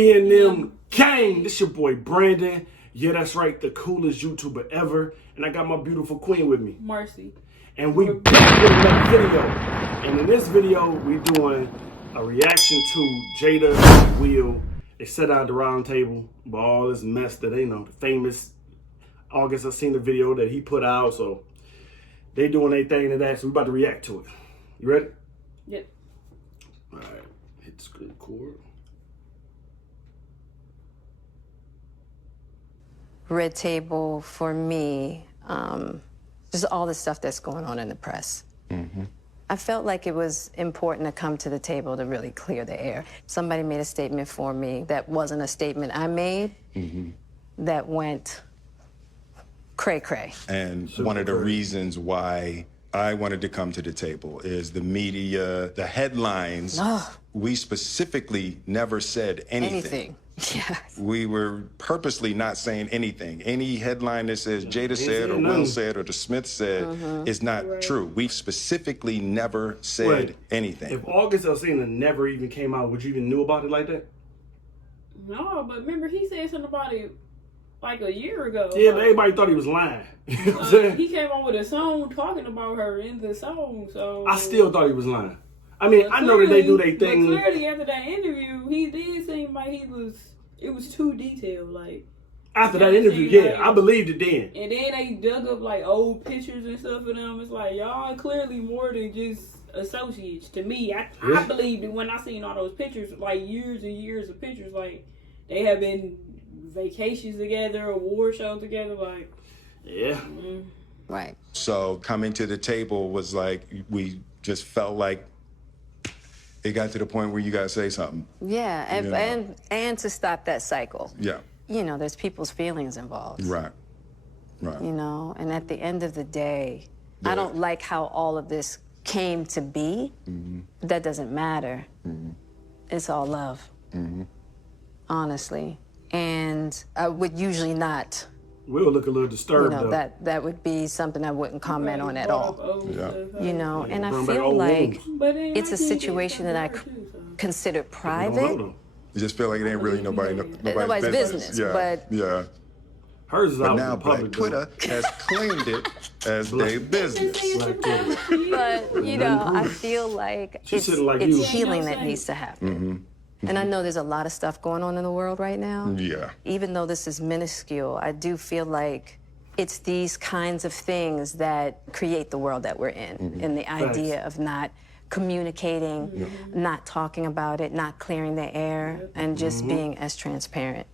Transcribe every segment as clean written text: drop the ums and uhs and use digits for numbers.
And them gang, this your boy Brandon. Yeah, that's right, the coolest YouTuber ever. And I got my beautiful queen with me, Marcy. And we back with another video. And in this video, we doing a reaction to Jada and Will. They sat down at the round table about all this mess that they know. The famous August, I seen the video that he put out, so they doing their thing to that. So we about to react to it. You ready? Yep. All right, hit the screen record. Red table for me, just all the stuff that's going on in the press. Mm-hmm. I felt like it was important to come to the table to really clear the air. Somebody made a statement for me that wasn't a statement I made, that went cray-cray. And one of the reasons why I wanted to come to the table is the media, the headlines. We specifically never said anything. Yes. We were purposely not saying anything. Any headline that says Jada said or Will said or the Smith said is not true. We specifically never said anything. If August Alsina never even came out, would you even knew about it like that? No, but remember he said something about it like a year ago. Yeah, but everybody thought he was lying. You know what I'm saying? He came on with a song talking about her in the song, so I still thought he was lying. I mean, I know that they do their thing. But clearly after that interview, he did seem like it was too detailed. Like After that interview, yeah, I believed it then. And then they dug up like old pictures and stuff of them. It's like y'all clearly more than just associates. To me, I believed it when I seen all those pictures, like years and years of pictures. Like they have been vacations together, award shows together. Like yeah, Right. So coming to the table was like, we just felt like it got to the point where you got to say something. Yeah, and to stop that cycle. Yeah. You know, there's people's feelings involved. Right. Right. You know, and at the end of the day, I don't like how all of this came to be. That doesn't matter. It's all love. Honestly. And I would usually not, we'll look a little disturbed. you know, though. that would be something I wouldn't comment on at all. Yeah. You know, and I Bring back feel old like wounds. it's a situation that I consider We don't know, private. though. You just feel like it ain't really nobody's business. Yeah. But yeah. Hers is But out now in the public. Black Twitter has claimed it as their business. But you know, I feel like She's it's sitting like you. healing that needs to happen. And I know there's a lot of stuff going on in the world right now. Yeah. Even though this is minuscule, I do feel like it's these kinds of things that create the world that we're in. And the idea of not communicating, not talking about it, not clearing the air, and just being as transparent.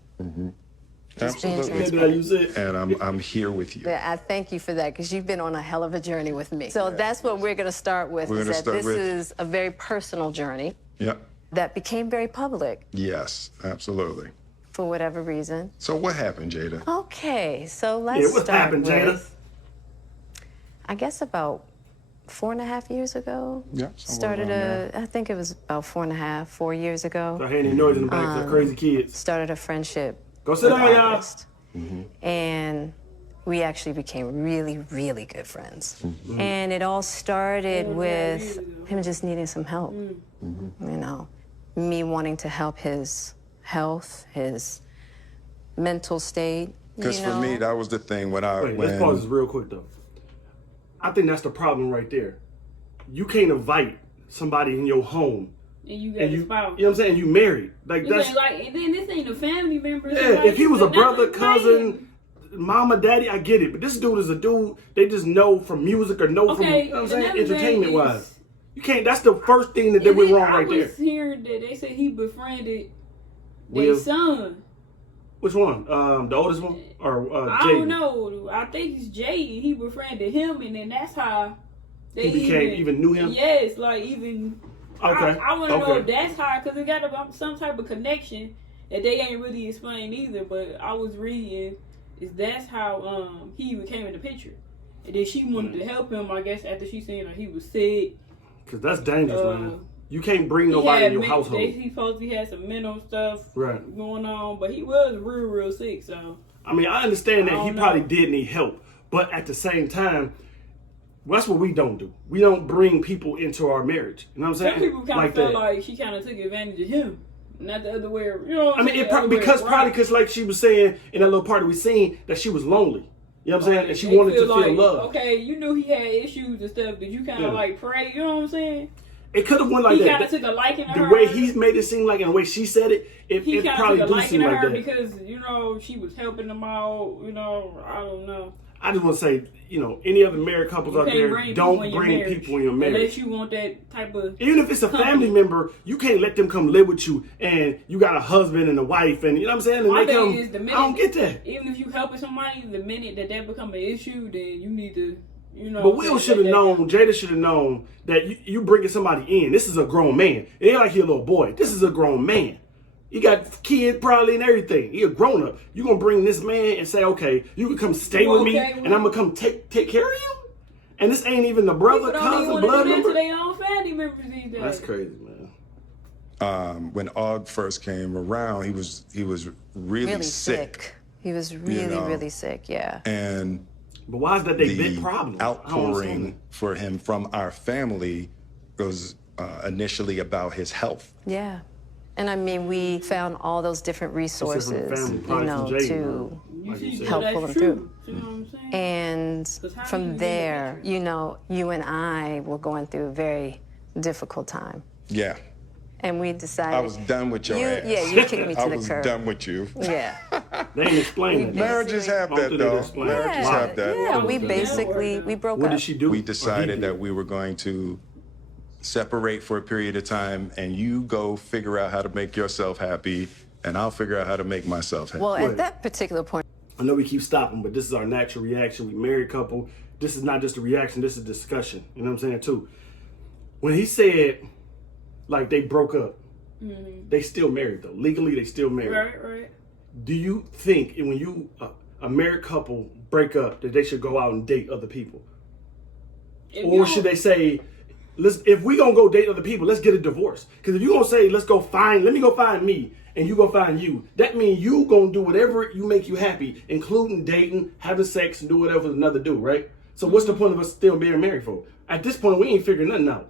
Just being Absolutely. transparent. And I'm here with you. Yeah, I thank you for that, because you've been on a hell of a journey with me. So that's what we're going to start with, We're is gonna that start this with- is a very personal journey Yeah. that became very public Yes, absolutely. for whatever reason. So what happened, Jada? Okay, so let's Yeah, what start happened, with, Jada? I guess about 4.5 years ago. Yeah, Started I think it was about 4 years ago. I hear any noise in the back. They're crazy kids. Started a friendship. Go sit with down, y'all. August. And we actually became really, really good friends. And it all started with him just needing some help. You know, me wanting to help his health, his mental state. Because for me, that was the thing when Wait, let's pause this real quick, though. I think that's the problem right there. You can't invite somebody in your home. And you got a spouse. You know what I'm saying? You married. Like, that's... and then this ain't a family member. Yeah, if he was a brother, cousin, mama, daddy, I get it. But this dude is a dude they just know from music or know from, you know what I'm saying, entertainment-wise. You can't, that's the first thing that they went wrong right there. I was hearing that they said he befriended Will? their son. Which one? The oldest one? Or I Jada? don't know. I think it's Jay. He befriended him, and then that's how they He even knew him? Yes, like even... Okay. I want to know if that's how, because it got to be some type of connection that they ain't really explained either. But I was reading, is that's how he even came in the picture, and then she wanted to help him. I guess after she seen he was sick. Because that's dangerous, man. You can't bring nobody in your household. He supposedly had some mental stuff going on, but he was real sick. So I mean, I understand that he probably did need help, but at the same time, that's what we don't do. We don't bring people into our marriage. You know what I'm saying? Some people kind of felt like she kind of took advantage of him. not the other way. You know what I mean, it probably because like she was saying in that little part we seen that she was lonely. You know what I'm saying? And she wanted to feel love. Okay, you knew he had issues and stuff. Did you kind of like pray? You know what I'm saying? It could have went like that. He kind of took a liking to her. The way he made it seem like, and the way she said it, it probably took a do liking seem to like her that. because she was helping him out. I don't know. I just want to say, any other married couples out there, don't bring people in your marriage. Unless you want that type of even if it's a family member, you can't let them come live with you and you got a husband and a wife and you know what I'm saying? And my they come, thing is the minute, I don't get that. Even if you helping somebody, the minute that become an issue, then you need to, But Will should have known, Jada should have known that you bringing somebody in. This is a grown man. It ain't like he a little boy. This is a grown man. He got kids probably and everything. He a grown up. You gonna bring this man and say, okay, you can come stay with me and I'm gonna come take care of you? And this ain't even the brother, cousin, blood member. They own family members these days. That's crazy, man. When Og first came around, he was really sick. He was really sick, yeah. But why is that they big problem? Outpouring for him from our family was initially about his health. Yeah. And I mean, we found all those different resources, to help pull them through. You know what I'm saying? And from there, you and I were going through a very difficult time. Yeah. And we decided. I was done with your ass. Yeah, you kicked me to the curb. I was done with you. Yeah. They ain't explaining that. Marriages have that, though. Marriages have that. Yeah, we broke up. What did she do? We decided that we were going to separate for a period of time, and you go figure out how to make yourself happy, and I'll figure out how to make myself happy. Well, at that particular point, I know we keep stopping, but this is our natural reaction. We married couple. This is not just a reaction. This is a discussion. You know what I'm saying, too? When he said, like, they broke up, they still married, though. Legally, they still married. Right. Do you think when a married couple break up that they should go out and date other people? Or should they say, if we gonna go date other people, let's get a divorce? Because if you gonna say, let me go find me, and you go find you, that means you gonna do whatever you make you happy, including dating, having sex, and do whatever another do, right? So what's the point of us still being married for? At this point, we ain't figuring nothing out.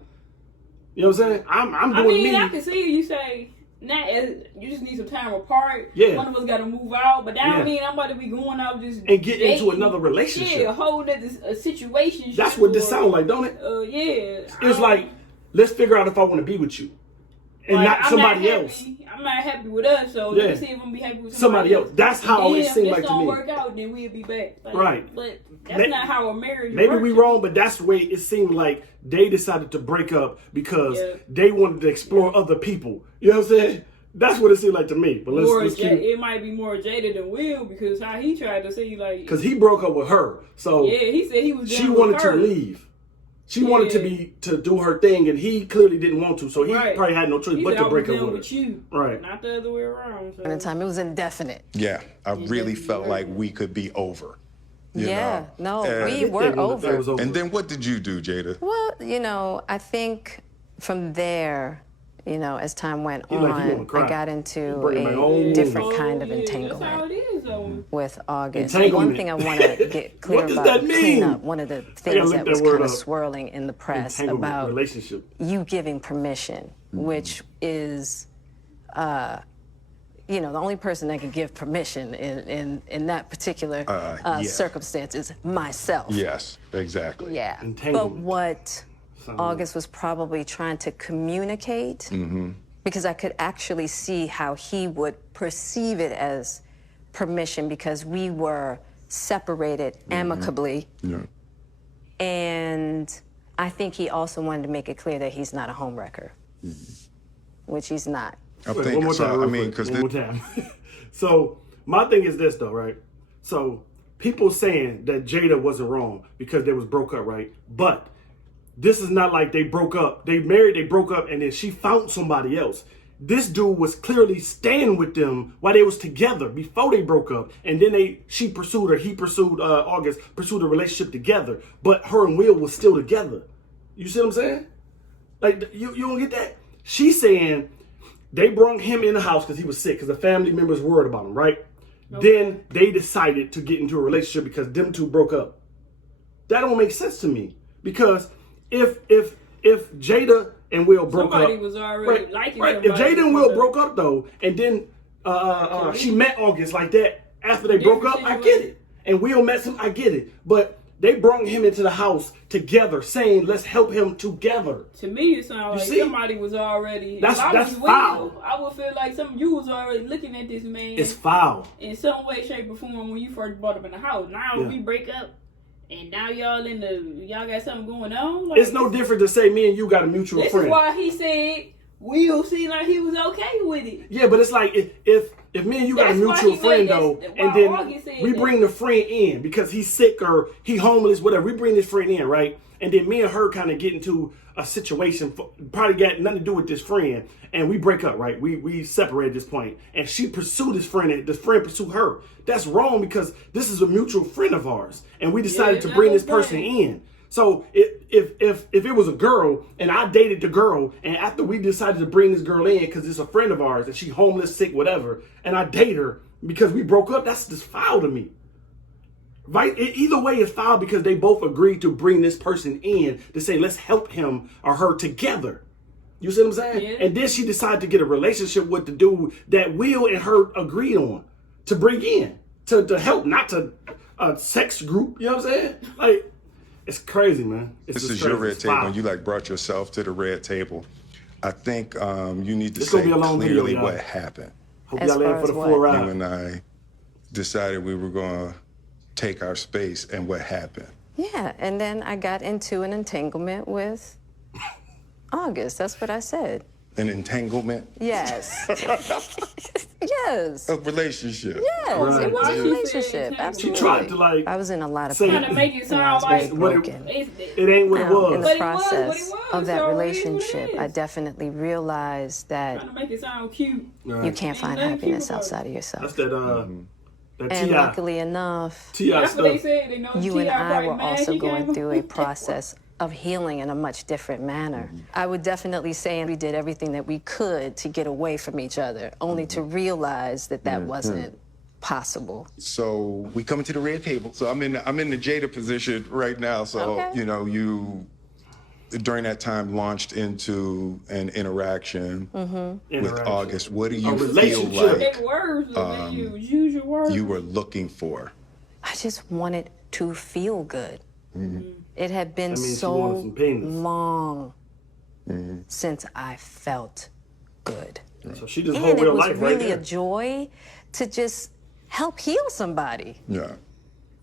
You know what I'm saying? I'm doing me. I can see you say, you just need some time apart. Yeah. One of us got to move out, but that don't mean I'm about to be going out just and get into another relationship. Yeah, a whole other situation. That's what this sounds like, don't it? Yeah. It's like, let's figure out if I want to be with you, and not somebody else. I'm not happy with us, so let's see if I'm gonna be happy with somebody else. That's how it seemed like to me. If this don't work out, then we'll be back. Right. But that's not how a marriage works. Maybe we wrong, but that's the way it seemed like they decided to break up because they wanted to explore other people. You know what I'm saying? That's what it seemed like to me. But let's keep it might be more Jada than Will because how he tried to say because he broke up with her. So he said he was. She wanted to leave. She wanted to do her thing, and he clearly didn't want to. So he probably had no choice but to break up with her. Right. Not the other way around. So. At the time, it was indefinite. Yeah, I really felt like we could be over. You know? We were over. And then what did you do, Jada? Well, I think from there, as time went on, I got into a different kind of entanglement with August. One thing I want to get clear about, clean up, one of the things that was kind of swirling in the press about you giving permission, which is, the only person that can give permission in that particular circumstance is myself. Yes, exactly. Yeah. But what August was probably trying to communicate, because I could actually see how he would perceive it as permission because we were separated amicably. Yeah. And I think he also wanted to make it clear that he's not a homewrecker, which he's not. One more time. So my thing is this though, right? So people saying that Jada wasn't wrong because they was broke up, right? But this is not like they broke up. They married, they broke up, and then she found somebody else. This dude was clearly staying with them while they was together before they broke up. And then he pursued August, pursued a relationship together. But her and Will was still together. You see what I'm saying? Like, you don't get that? She's saying they brought him in the house because he was sick, because the family members worried about him, right? Okay. Then they decided to get into a relationship because them two broke up. That don't make sense to me. Because if Jada and Will broke Somebody up. was already liking Right. somebody. If Jada and Will broke up though, and then she met August like that after they broke up, I get it. And Will met him, I get it. But they brought him into the house together, saying, "Let's help him together." To me, it sounds like somebody was already. That's Will, foul. I would feel like you was already looking at this man. It's foul In some way, shape, or form when you first brought him in the house. Now we break up, and now y'all got something going on. Like, it's no different to say me and you got a mutual friend. This is why he said Will seemed like he was okay with it. Yeah, but it's like if me and you got a mutual friend though, and then we bring the friend in because he's sick or he homeless, whatever. We bring this friend in, right? And then me and her kind of get into a situation, probably got nothing to do with this friend, and we break up, right? We separate at this point, and she pursued this friend, and this friend pursued her. That's wrong because this is a mutual friend of ours, and we decided to bring this person in. So if it was a girl and I dated the girl, and after we decided to bring this girl in because it's a friend of ours and she homeless, sick, whatever, and I date her because we broke up, that's just foul to me. Right? Either way is foul because they both agreed to bring this person in to say, let's help him or her together. You see what I'm saying? Yeah. And then she decided to get a relationship with the dude that Will and her agreed on to bring in to help, not to a sex group. You know what I'm saying? Like, it's crazy, man. This is your red table, and you brought yourself to the red table. I think you need to say clearly what happened. Hope y'all in for the full ride. You and I decided we were going to take our space, and what happened? Yeah, and then I got into an entanglement with August. That's what I said. An entanglement? Yes. Yes. A relationship. Yes, right. it was a relationship. Absolutely. She tried to I was in a lot of pain. Trying to make it sound like broken. It ain't what it was. In the process of that relationship, I definitely realized that trying to make it sound cute. You can't find happiness outside of yourself. That's that and luckily enough, that's what they said. They know you and I were also going through a process of healing in a much different manner. I would definitely say we did everything that we could to get away from each other, only to realize that that wasn't possible. So we come to the red table. So I'm in the Jada position right now. So you during that time launched into an interaction with August. What do you feel like use your words. You were looking for? I just wanted to feel good. It had been so long since I felt good. So she just and it was really a joy to just help heal somebody. Yeah.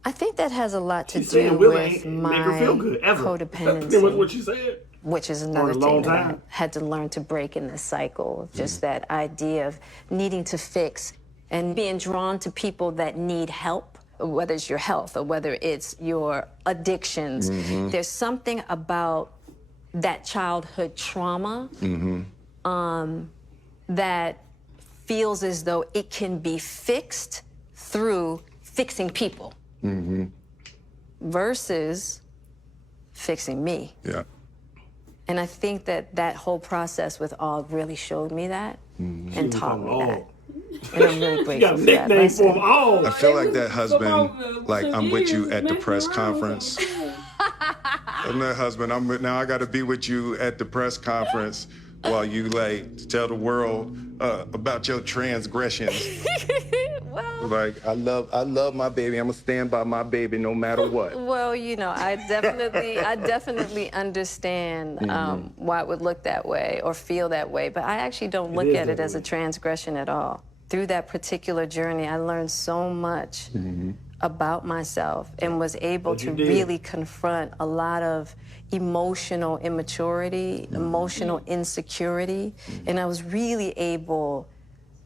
I think that has a lot to do with my codependency. That's what she said. Which is another thing that I had to learn to break in this cycle. Just that idea of needing to fix and being drawn to people that need help, whether it's your health or whether it's your addictions. There's something about that childhood trauma that feels as though it can be fixed through fixing people versus fixing me. Yeah. And I think that whole process with Og really showed me that and taught me that. And I'm really grateful for that lesson. I feel like that husband, like I'm with you at the press conference. I'm that husband. Now I got to be with you at the press conference while you tell the world about your transgressions. Well, I love my baby. I'm gonna stand by my baby no matter what. Well, I definitely understand why it would look that way or feel that way, but I actually don't look at it as a transgression at all. Through that particular journey, I learned so much about myself and was able to really confront a lot of emotional immaturity, emotional insecurity, and I was really able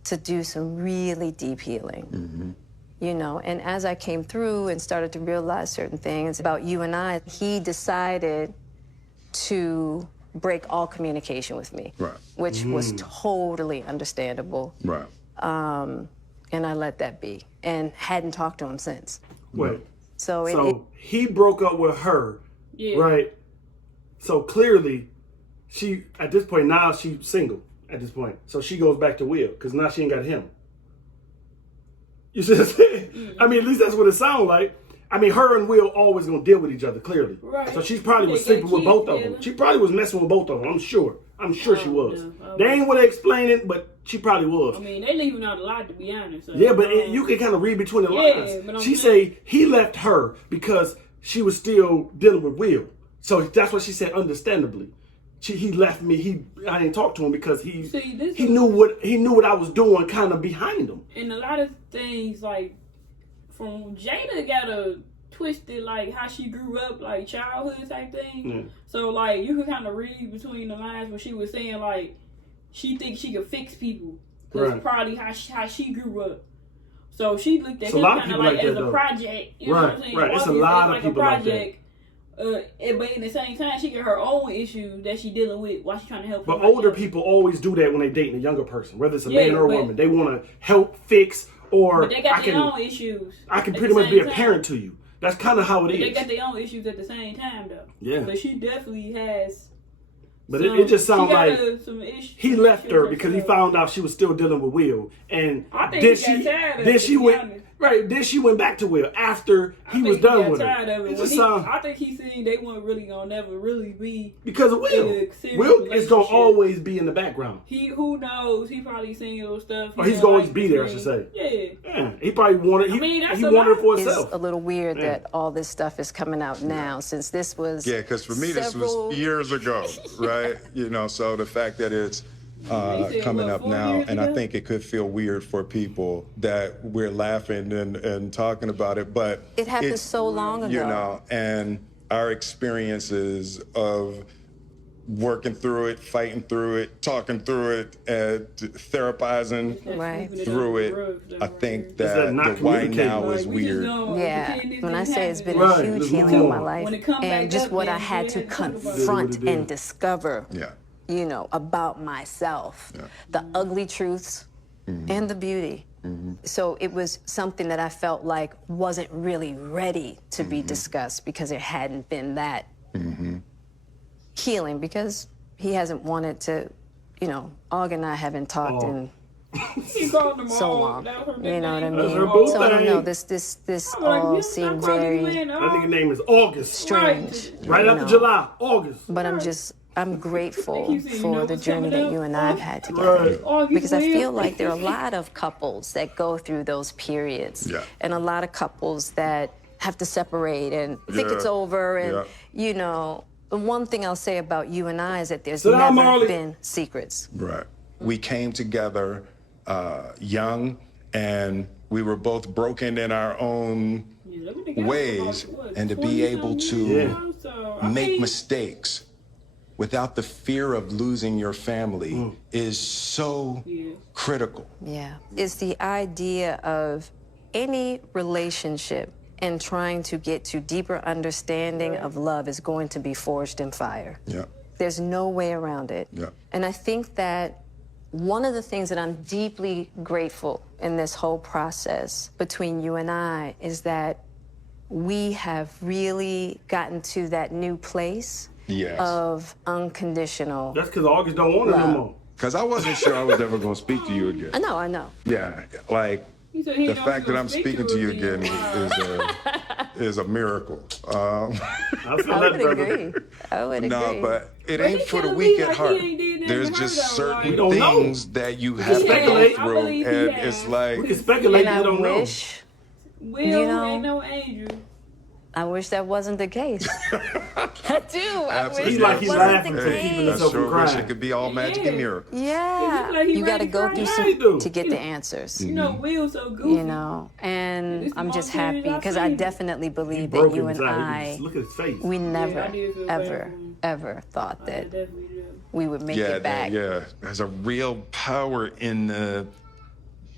to do some really deep healing. And as I came through and started to realize certain things about you and I, he decided to break all communication with me, which was totally understandable. Right. And I let that be and hadn't talked to him since. Wait. So he broke up with her, right? So clearly, she, at this point, now she's single at this point. So she goes back to Will, because now she ain't got him. You see what I'm saying? I mean, at least that's what it sounds like. I mean, her and Will always going to deal with each other, clearly. Right. So she probably was sleeping with both of them. She probably was messing with both of them, I'm sure. I'm sure she was. Yeah, They ain't want to explain it, but she probably was. I mean, they leaving out a lot, to be honest. So, yeah, but you can kind of read between the lines. But She say he left her because she was still dealing with Will. So that's what she said. Understandably, he left me. I didn't talk to him because he knew what I was doing, kind of behind him. And a lot of things like from Jada got a twisted, like how she grew up, like childhood type thing. Yeah. So like you can kind of read between the lines when she was saying like she thinks she could fix people because probably how she grew up. So she looked at him kind of like as a project. You know what I'm saying? Right. It's a lot of people like that. But in the same time, she got her own issues that she dealing with while she trying to help. But older people always do that when they dating a younger person, whether it's a man or a woman. They want to help fix, or but they got their own issues. I can pretty much be a parent to you. That's kind of how it is. They got their own issues at the same time, though. Yeah. So she definitely has. But it just sounds like he left her because he herself. found out she was still dealing with Will, and I think then he got tired of then it, she to be went honest. right. Then she went back to Will after he was done with her. I think he seen they weren't really gonna never really be because of Will. Will is gonna always be in the background. Who knows? He probably seen little stuff. Or he's gonna always be there, I should say. Yeah. He probably wanted. He wanted it for himself. It's a little weird that all this stuff is coming out now, since this was because for me this was years ago, right? You know, so the fact that it's coming up now, and I think it could feel weird for people that we're laughing and talking about it, but it happened so long ago. You know, and our experiences of working through it, fighting through it, talking through it, therapizing through it. I think that the why now is weird. Yeah, when I say it's been a huge healing in my life, and just what I had to confront and discover, you know, about myself, the ugly truths and the beauty. So it was something that I felt like wasn't really ready to be discussed because it hadn't been that healing, because he hasn't wanted to, you know, Og and I haven't talked in so long. You know what I mean? So I don't know. This all seemed very. That nigga name is August. Strange. Right after July, August. But I'm grateful for the journey that you and I have had together. Because I feel like there are a lot of couples that go through those periods. And a lot of couples that have to separate and think it's over. And, you know, the one thing I'll say about you and I is that there's never been secrets. Right. We came together young, and we were both broken in our own ways. And to be able to make mistakes without the fear of losing your family is so critical. Yeah. It's the idea of any relationship and trying to get to deeper understanding of love is going to be forged in fire. There's no way around it. And I think that one of the things that I'm deeply grateful in this whole process between you and I is that we have really gotten to that new place of unconditional. That's because August don't want it no more. Because I wasn't sure I was ever going to speak to you again. I know. Yeah, like the fact that I'm speaking to you again is a miracle. I would agree. No, but it ain't for the weak at heart. There's just certain things that you have to go through, and it's like we can speculate. And you don't know. Will ain't no angel. I wish that wasn't the case. I do. I wish He's that like he's wasn't laughing the and case. keeping himself from wish crying. it could be all magic and miracle. Yeah, Like you got to go through some to get the answers. You know, Will's so goofy. You know, and I'm just happy because I definitely believe that Broken you and inside. I, Look at his face. we never, bad ever thought that Definitely do. we would make it back. There's a real power in the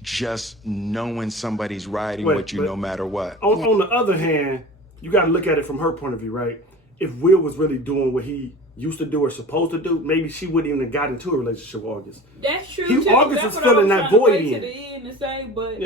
just knowing somebody's riding with you no matter what. On the other hand, you got to look at it from her point of view, right? If Will was really doing what he used to do or supposed to do, maybe she wouldn't even have got into a relationship with August. That's true. August was filling that void in. To the end to say, but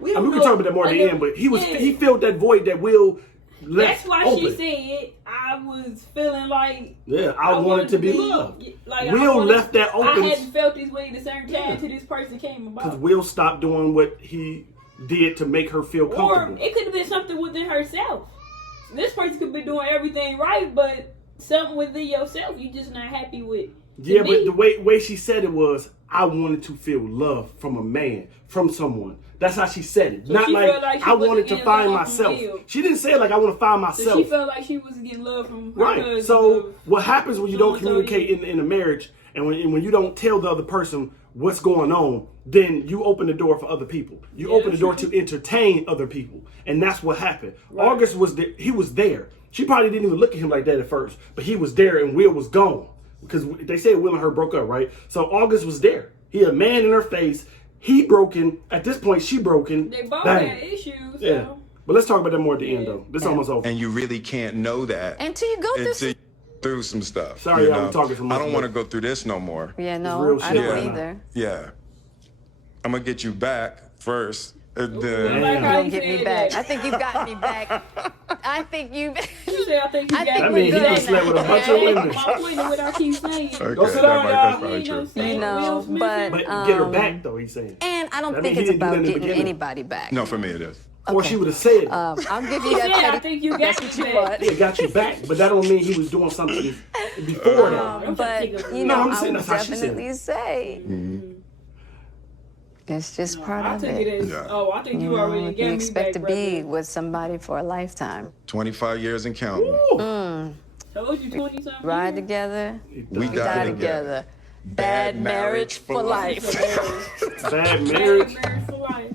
we can talk about that more at the end, but he filled that void that Will left. That's why open. she said I was feeling like I wanted to be loved. Like Will left that open. I hadn't felt this way at a certain time till this person came about. Because Will stopped doing what he did to make her feel comfortable. Or it could have been something within herself. This person could be doing everything right, but something within yourself you just not happy with. Yeah, but the way she said it was, I wanted to feel love from a man, from someone. That's how she said it. So Not like I wanted to find love myself. She didn't say it like I want to find myself. So she felt like she was getting love from her right. husband. So what happens when you don't communicate in a marriage, and when you don't tell the other person what's going on, then you open the door for other people. You open the door to entertain other people, and that's what happened. Right. August was there. He was there. She probably didn't even look at him like that at first, but he was there, and Will was gone because they said Will and her broke up, right? So August was there. He had a man in her face. He broken. At this point, she broken. They both had issues. So. Yeah. But let's talk about that more at the end, though. This almost over. And you really can't know that until you go through some stuff. Sorry, I'm talking too much. I don't want to go through this no more. Yeah, no, I don't either. Yeah. I'm going to get you back first. And then... You don't get me back. I think you've got me back. I think you... You say I think you got me back. I mean, he just slept with a bunch of women. My point is what I keep saying. Okay, go sit down, y'all. But get her back, though, he's saying. And I don't think it's about getting anybody back. No, for me it is. Okay. Or she would have said, I'll give you that. I think you got me back. Yeah, got you back, but that don't mean he was doing something before that. But, you know, I would definitely say... It's just part of it. I think you already got me back. You expect to be with somebody for a lifetime. 25 years and counting. Told you 20-something. Ride together. We die together. Bad marriage for life. Bad marriage for life.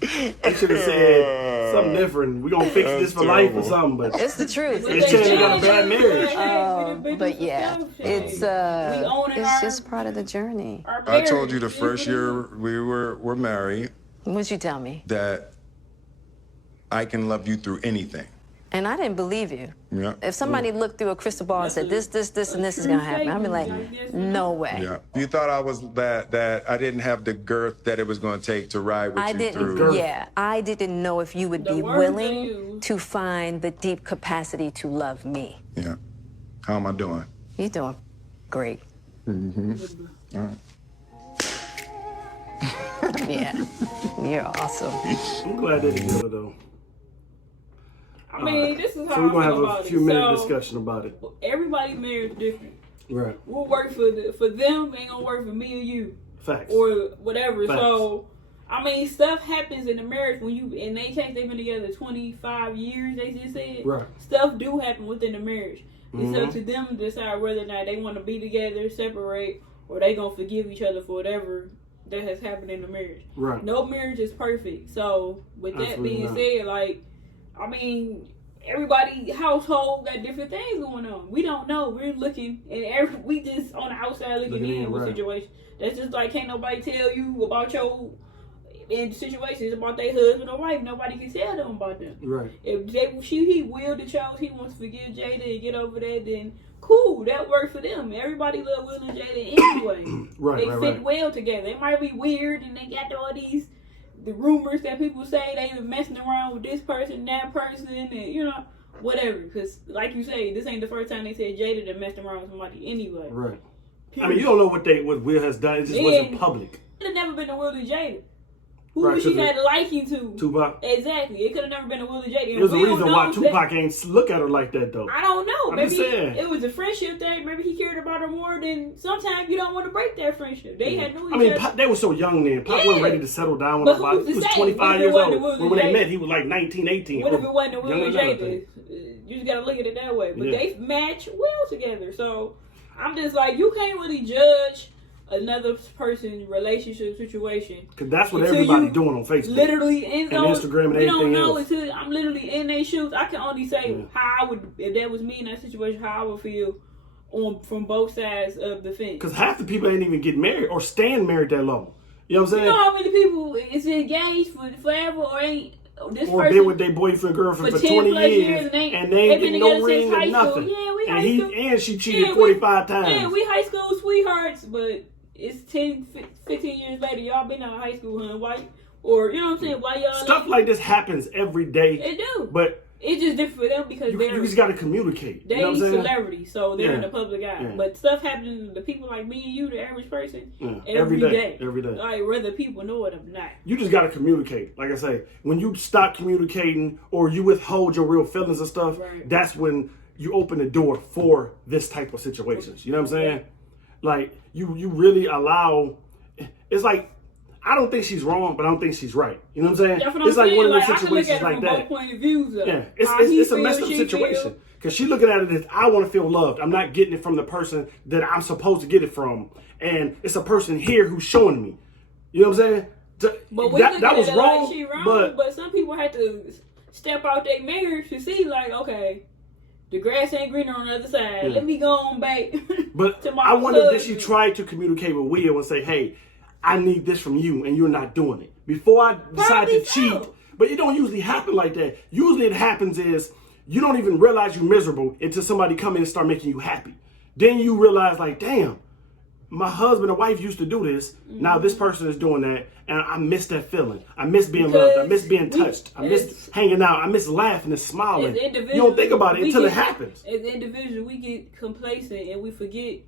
They should have said something different. We're going to fix this for life or something. But it's the truth. They said they got a bad marriage. But yeah, it's just part of the journey. I told you the first year we were married. What'd you tell me? That I can love you through anything. And I didn't believe you. Yeah. If somebody looked through a crystal ball and said, this, and this is going to happen, I'd be like, no way. Yeah. You thought I was that I didn't have the girth that it was going to take to ride with you through. Yeah. I didn't know if you would be willing to find the deep capacity to love me. Yeah. How am I doing? You're doing great. Mm-hmm. All right. Yeah. You're awesome. I'm glad they're together, though. I mean, this is how so we're going to have a a few minute discussion about it. Everybody's marriage is different. Right. We'll work for them, ain't going to work for me or you. Facts. Or whatever. Facts. So, I mean, stuff happens in a marriage when they've been together 25 years, they just said. Right. Stuff do happen within the marriage. It's up to them to decide whether or not they want to be together, separate, or they going to forgive each other for whatever that has happened in the marriage. Right. No marriage is perfect. So, with that being said, like, I mean, everybody household got different things going on. We don't know. We're looking, and we just on the outside looking in with situation. That's just like can't nobody tell you about your situations about their husband or wife. Nobody can tell them about them. Right. If he willed to chose, he wants to forgive Jada and get over that, then cool, that worked for them. Everybody love Will and Jada anyway. They fit well together. It might be weird, and they got all the rumors that people say they been messing around with this person, that person, and whatever. Because like you say, this ain't the first time they said Jada done messed around with somebody anyway. Right. I mean, you don't know what Will has done. It just wasn't public. It could have never been a Will and Jada. Who she had a liking to. Tupac. Exactly. It could have never been a Will and Jada. There's a reason why Tupac ain't look at her like that, though. I don't know. Maybe it was a friendship thing. Maybe he cared about her more than sometimes you don't want to break that friendship. They had knew each other. They were so young then. Pac wasn't ready to settle down with nobody. He was 25 years old. When they met, he was like 19, 18. What if it wasn't a Will and Jada? You just got to look at it that way. But they match well together. So I'm just like, you can't really judge another person's relationship situation. Because that's what everybody's doing on Facebook. Literally and Instagram and everything else. Until I'm literally in their shoes. I can only say how I would, if that was me in that situation, how I would feel from both sides of the fence. Because half the people ain't even get married or staying married that long. You know what I'm saying? You know how many people is engaged for forever or ain't this or person been with their boyfriend girlfriend for 20 years and they ain't getting no ring or nothing. Yeah, we high school. And she cheated 45 times. Yeah, we high school sweethearts, but it's 10, 15 years later, y'all been out of high school, huh? Why? Or, you know what I'm saying? Why y'all... Stuff like this happens every day. It do. But... it's just different for them because you just got to communicate. They celebrities, so they're in the public eye. Yeah. But stuff happens to people like me and you, the average person, every day. Every day. Like, whether people know it or not. You just got to communicate. Like I say, when you stop communicating or you withhold your real feelings and stuff, that's when you open the door for this type of situations. You know what I'm saying? Like you really allow. It's like I don't think she's wrong, but I don't think she's right. You know what I'm saying? That's what I'm it's like saying. one of those Like, situations like that. Both point of views, though. Yeah, it's a messed up situation because she's looking at it as I want to feel loved. I'm not getting it from the person that I'm supposed to get it from, and it's a person here who's showing me. You know what I'm saying? But that was wrong. Like she wrong, but some people had to step out their marriage to see, like, okay, the grass ain't greener on the other side. Let me go on back. But to my I wonder husband. if she tried to communicate with Will and say, "Hey, I need this from you, and you're not doing it." Before I decide to cheat, but it don't usually happen like that. Usually, it happens is you don't even realize you're miserable until somebody come in and start making you happy. Then you realize, like, damn, my husband and wife used to do this. Now this person is doing that, and I miss that feeling. I miss being loved. I miss being touched. I miss hanging out. I miss laughing and smiling. You don't think about it until it happens. As individuals, we get complacent and we forget,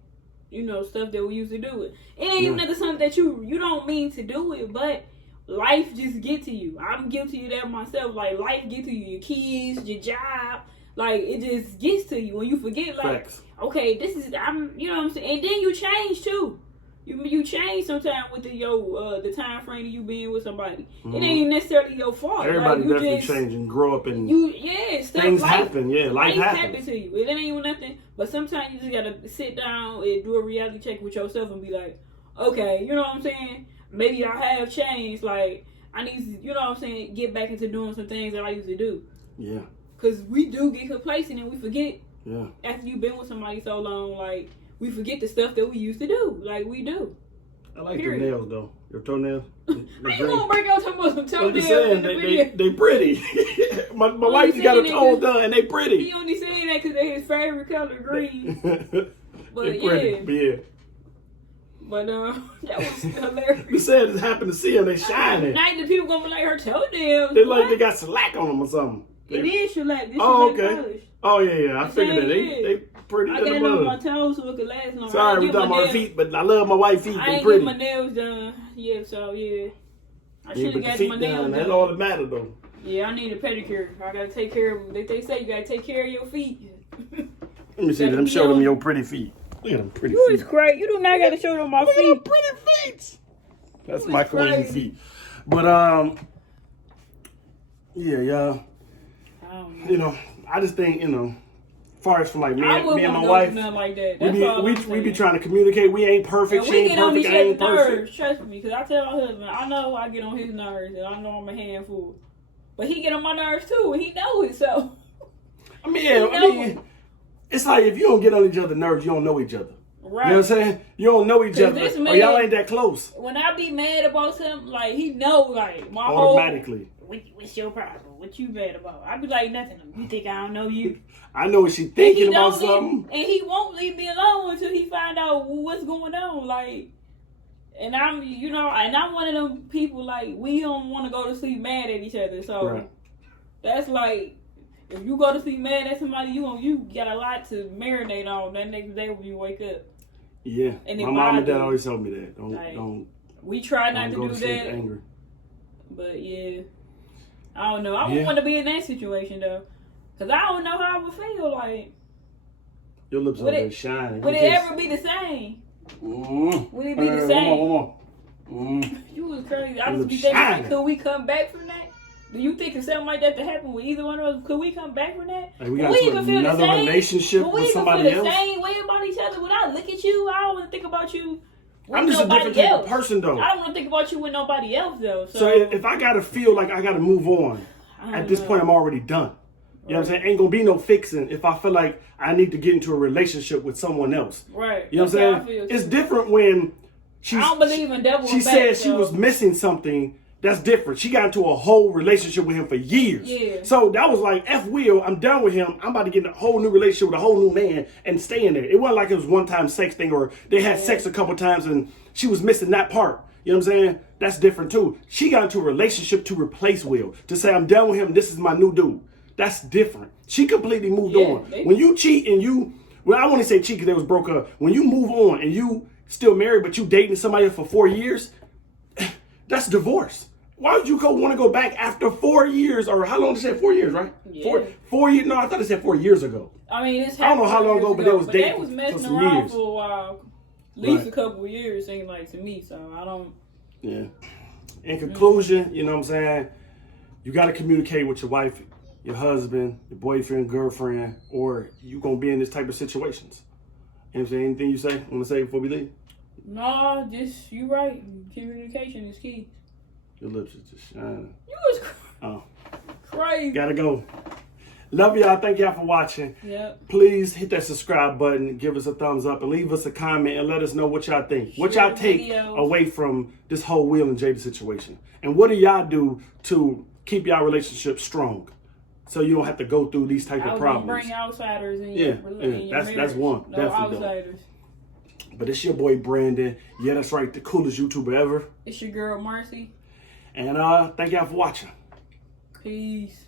you know, stuff that we used to do. It ain't even something that you don't mean to do it, but life just get to you. I'm guilty of that myself. Like, life get to you. Your kids, your job. Like, it just gets to you when you forget, like, Facts. okay, this is, you know what I'm saying? And then you change, too. You change sometimes with the time frame you being with somebody. It ain't necessarily your fault. Everybody like, you definitely just, change and grow up and stuff things life, happen. Yeah, life happens. to you. It ain't even nothing. But sometimes you just gotta sit down and do a reality check with yourself and be like, okay, you know what I'm saying? Maybe I have changed. Like, I need to, you know what I'm saying, get back into doing some things that I used to do. Yeah. Because we do get complacent and we forget. Yeah. After you've been with somebody so long, like, we forget the stuff that we used to do. Like, we do. I like your nails, though. Your toenails. I ain't gonna break out talking about some toenails. I'm just saying, they pretty. my wife just got her toes done, and they pretty. He only saying that because they're his favorite color, green. But they pretty, yeah. But that was hilarious. You said it happened to see them, they shining. Night the people gonna be like her toenails. They like they got shellac on them or something. It is shellac. This oh, shellac okay. polish. Oh yeah. I figured that they pretty. I got it on my toes so it could last longer. Sorry, we talking about feet, but I love my wife's feet. I They ain't pretty. get my nails done. Yeah, so yeah. I should have but got the feet my nails down. done. That's all that matters though. Yeah, I need a pedicure. I gotta take care of them. They say you gotta take care of your feet. Let me see them. Show them your pretty feet. Look at them pretty You feet. is great. You do not gotta show them my feet. Look at them pretty feet. That's my queen feet. But yeah, y'all. You know, I just think, you know, as far as from like me and my wife, like that. we be trying to communicate. We ain't perfect. She ain't perfect. I ain't perfect. Nerves, trust me, because I tell my husband, I know I get on his nerves, and I know I'm a handful, but he get on my nerves too, and he knows it. So I mean, it's like if you don't get on each other's nerves, you don't know each other. Right. You know what I'm saying? You don't know each other, or y'all ain't that close. When I be mad about something, like he know, like my automatically. What's your problem? What you mad about? I be like, nothing. You think I don't know you? I know what she thinking about something. And he won't leave me alone until he find out what's going on. Like, and I'm, you know, and I'm one of them people, like, we don't want to go to sleep mad at each other. So that's like, if you go to sleep mad at somebody, you got a lot to marinate on that next day when you wake up. Yeah. And my mom and dad always told me that. Don't. We try not to do that. Angry. But yeah. I don't know. I wouldn't want to be in that situation though, cause I don't know how I would feel. Like your lips are shining. Would it ever be the same? Would it be the same? You was crazy. I was be thinking, could we come back from that? Do you think if something like that to happen with either one of us, could we come back from that? Like we got another relationship with somebody else. Would we even feel the same way about each other? Would I look at you? I don't want to think about you. I'm just a different type of person, though. I don't want to think about you with nobody else, though. So if I gotta feel like I gotta move on, at this point I'm already done. You know what I'm saying? Ain't gonna be no fixing if I feel like I need to get into a relationship with someone else. Right. You know what I'm saying? It's different when I don't believe in double. She said she was missing something. That's different. She got into a whole relationship with him for years. Yeah. So that was like, F Will, I'm done with him. I'm about to get in a whole new relationship with a whole new man and stay in there. It wasn't like it was one-time sex thing or they had sex a couple times and she was missing that part. You know what I'm saying? That's different too. She got into a relationship to replace Will. To say, I'm done with him. This is my new dude. That's different. She completely moved on. When you cheat and well, I want to say cheat because they was broke up. When you move on and you still married but you dating somebody for 4 years, that's divorce. Why would you want to go back after 4 years? Or how long did it say? 4 years, right? Yeah. 4 years. No, I thought it said 4 years ago. I mean, it's I don't know how long ago, but they was dating they was messing for some around years. for a while. At least a couple of years, seems like to me. So I don't. Yeah. In conclusion, you know what I'm saying? You got to communicate with your wife, your husband, your boyfriend, girlfriend, or you going to be in this type of situations. You know what I'm saying? Anything you say? Want to say before we leave? No, just you right. Communication is key. Your lips is just shining. You was crazy. Gotta go. Love y'all. Thank y'all for watching. Yep. Please hit that subscribe button, give us a thumbs up, and leave us a comment and let us know what y'all think. What y'all take away from this whole Will and Jada situation. And what do y'all do to keep y'all relationship strong? So you don't have to go through these type of problems. Bring outsiders in your that's one. No definitely outsiders. But it's your boy Brandon. Yeah, that's right. The coolest YouTuber ever. It's your girl Marcy. And thank y'all for watching. Peace.